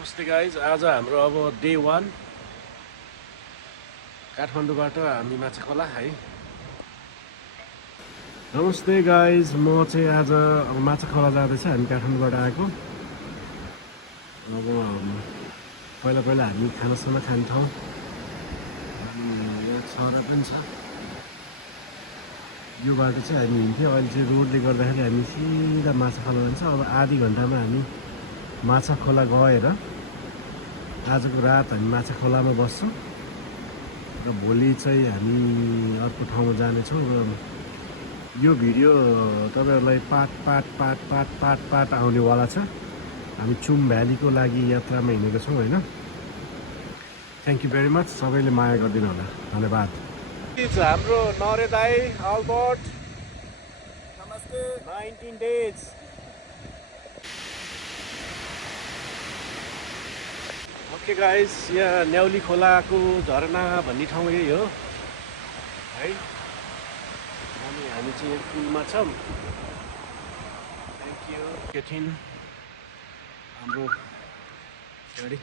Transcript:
नमस्ते गाइज, आज हाम्रो अब डे 1 काठमाडौँबाट हामी माछाखोला है। नमस्ते गाइज, म चाहिँ आज अब माछाखोला जाँदैछ। हामी काठमाडौँबाट आएको। अब पहिला हामी खानासाना खाने ठाउँ यहाँ छरा पनि छ। यो बाटो चाहिँ हामी हिँड्थ्यौँ, अहिले चाहिँ रोडले गर्दाखेरि हामी सिधा माछाखोला जान्छ। अब आधी घन्टामा हामी माछाखोला गएर आजको रात हामी माछाखोलामा बस्छौँ र भोलि चाहिँ हामी अर्को ठाउँमा जानेछौँ। र यो भिडियो तपाईँहरूलाई पार्ट आउनेवाला छ। हामी चुम भ्यालीको लागि यात्रामा हिँडेको छौँ होइन। थ्याङ्क यू भेरी मच, सबैले माया गरिदिनु होला, धन्यवाद। हाम्रो नरे दाई अल्बर्ट, नमस्ते। 19 days। ओके गाइस, यहाँ न्याउली खोलाको झरना भन्ने ठाउँ यही हो है। अनि हामी चाहिँ यहाँ पुलमा छौँ। थ्याङ्क यू केटिन हाम्रो गाडी।